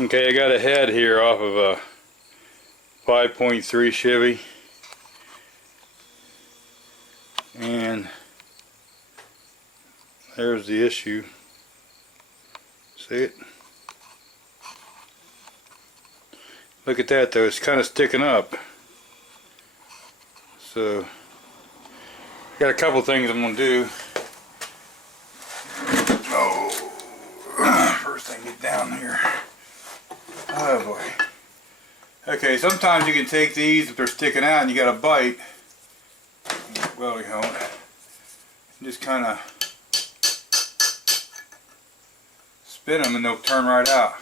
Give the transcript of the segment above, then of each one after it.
Okay, I got a head here off of a 5.3 Chevy, and there's the issue. See it? Look at that though, it's kind of sticking up. So, got a couple things I'm going to do. Oh, first thing, get down here. Oh boy. Okay, sometimes you can take these if they're sticking out and you got a bite. Well, you know, just kind of spin them and they'll turn right out.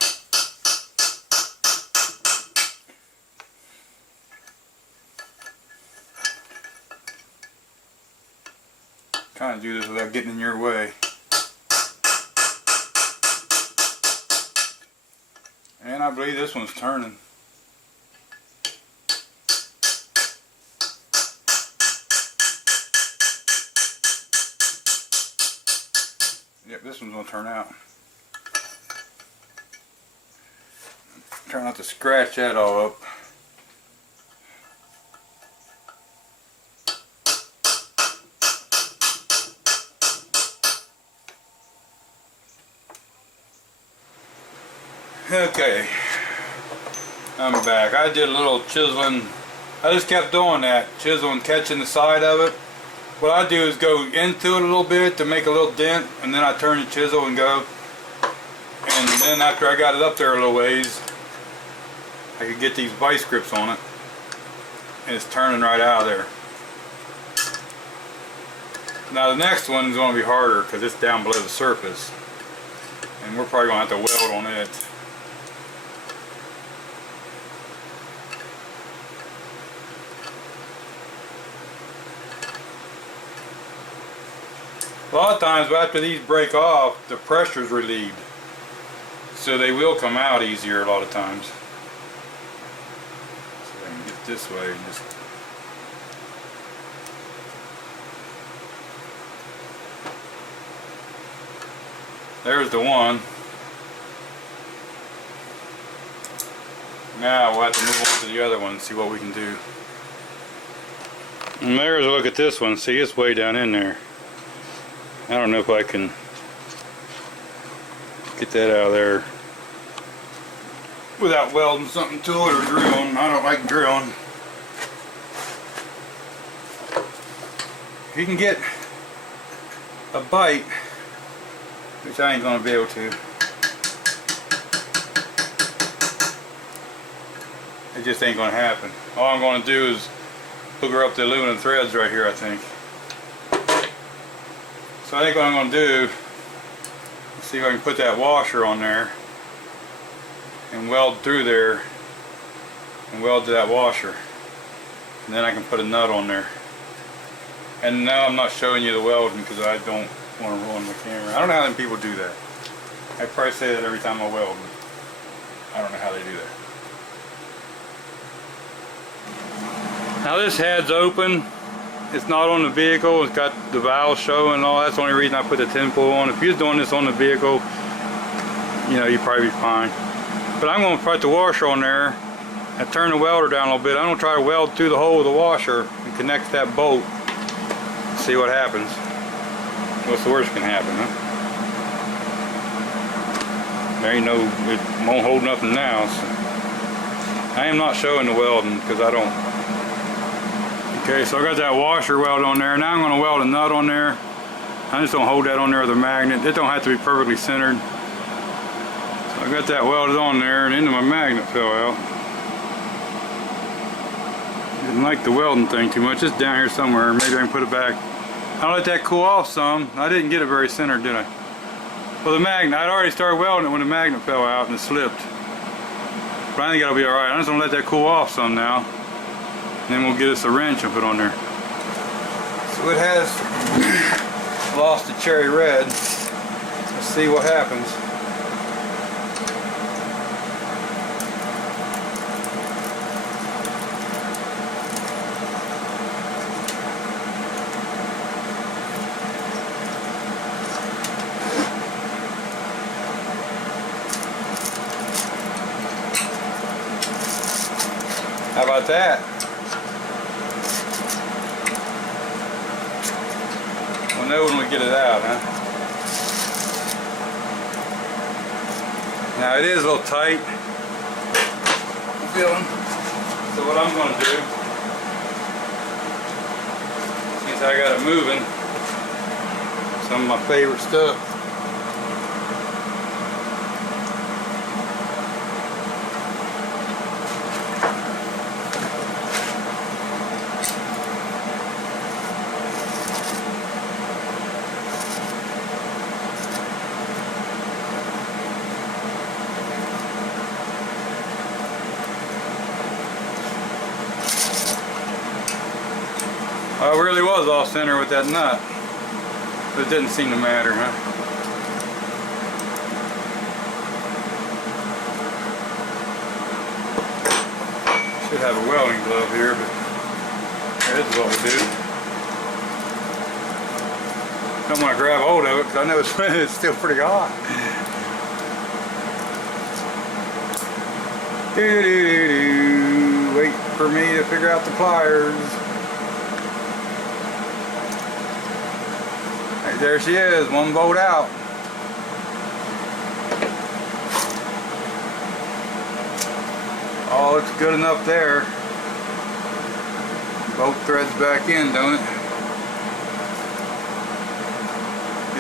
Kind of do this without getting in your way. And I believe this one's turning. Yep, this one's gonna turn out. Try not to scratch that all up. Okay, I'm back. I did a little chiseling. I just kept doing that, chiseling, catching the side of it. What I do is go into it a little bit to make a little dent, and then I turn the chisel and go. And then after I got it up there a little ways, I could get these vice grips on it, and it's turning right out of there. Now the next one is going to be harder because it's down below the surface, and we're probably going to have to weld on it. A lot of times after these break off, the pressure is relieved, so they will come out easier a lot of times. So I can get this way and just there's the one. Now we'll have to move on to the other one and see what we can do. And there's a look at this one. See, it's way down in there. I don't know if I can get that out of there without welding something to it or drilling. I don't like drilling. If you can get a bite, which I ain't going to be able to, it just ain't going to happen. All I'm going to do is hook her up the aluminum threads right here, I think. So I think what I'm going to do is see if I can put that washer on there and weld through there and weld to that washer, and then I can put a nut on there. And now I'm not showing you the welding because I don't want to ruin the camera. I don't know how them people do that. I probably say that every time I weld, but I don't know how they do that. Now this head's open. It's not on the vehicle. It's got the valve showing and all. That's the only reason I put the 10-pull on. If you're doing this on the vehicle, you know, you'd probably be fine. But I'm going to put the washer on there and turn the welder down a little bit. I'm going to try to weld through the hole of the washer and connect that bolt and see what happens. What's the worst can happen, huh? There ain't no, it won't hold nothing now. So. I am not showing the welding because I don't. Okay, so I got that washer weld on there. Now I'm going to weld a nut on there. I'm just going to hold that on there with a magnet. It don't have to be perfectly centered. So I got that welded on there, and then my magnet fell out. Didn't like the welding thing too much. It's down here somewhere. Maybe I can put it back. I'll let that cool off some. I didn't get it very centered, did I? Well, the magnet, I'd already started welding it when the magnet fell out and it slipped. But I think it'll be alright. I'm just going to let that cool off some now. And then we'll get us a wrench and put on there. So it has lost the cherry red. Let's see what happens. about that? We'll know when we get it out, huh? Now it is a little tight. Feeling. So what I'm going to do, since I got it moving, some of my favorite stuff. I really was off center with that nut, but it didn't seem to matter, huh? Should have a welding glove here, but this is what we do. Don't want to grab hold of it because I know it's still pretty hot. Wait for me to figure out the pliers. There she is, one bolt out. Oh, looks good enough there. Bolt threads back in, don't it?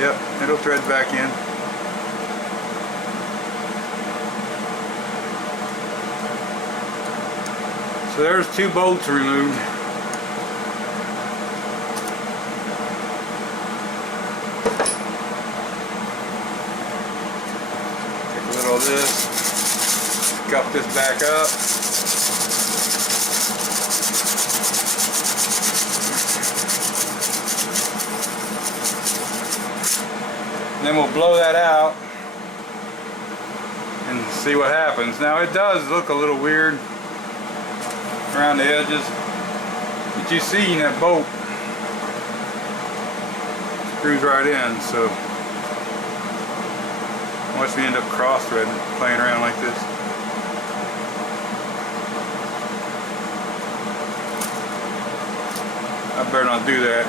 Yep, it'll thread back in. So there's 2 bolts removed. This, scuff this back up. And then we'll blow that out and see what happens. Now it does look a little weird around the edges, but you see that bolt screws right in, so unless we end up cross-threading, playing around like this. I better not do that.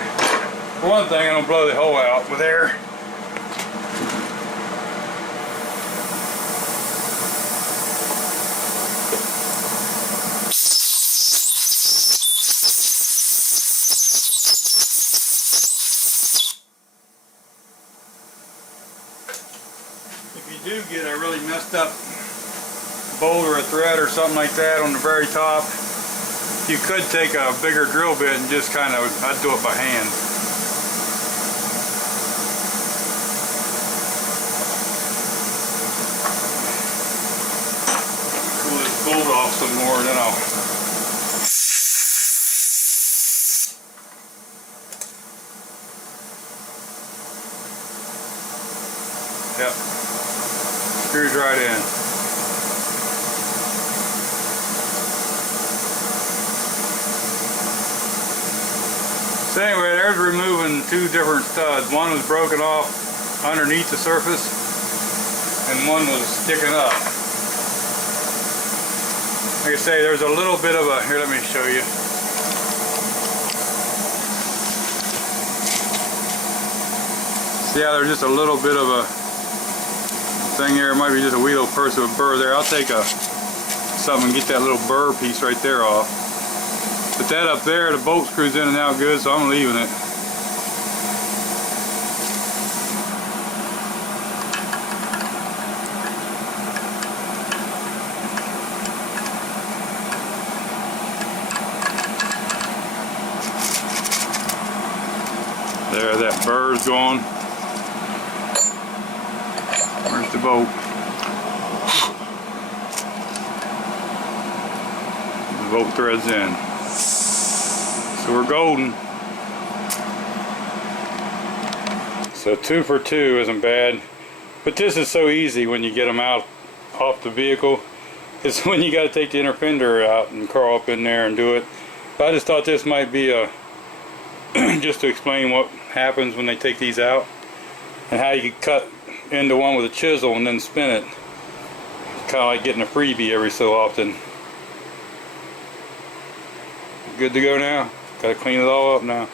For one thing, I don't blow the hole out with air. If you do get a really messed up bolt or a thread or something like that on the very top, you could take a bigger drill bit and just kind of, I'd do it by hand. Pull this bolt off some more, then I'll yep. Screws right in. So anyway, there's removing 2 different studs. One was broken off underneath the surface, and one was sticking up. Like I say, there's a little bit of a, here, let me show you. See how there's just a little bit of a thing here. It might be just a wee little piece of a burr there. I'll take something and get that little burr piece right there off. But that up there, the bolt screws in and out good, so I'm leaving it. There, that burr's gone. Where's the bolt? The bolt threads in. So we're golden. So 2 for 2 isn't bad. But this is so easy when you get them out off the vehicle. It's when you got to take the inner fender out and crawl up in there and do it. But I just thought this might be a just to explain what happens when they take these out and how you can cut into one with a chisel and then spin it. Kind of like getting a freebie every so often. Good to go now. Gotta clean it all up now.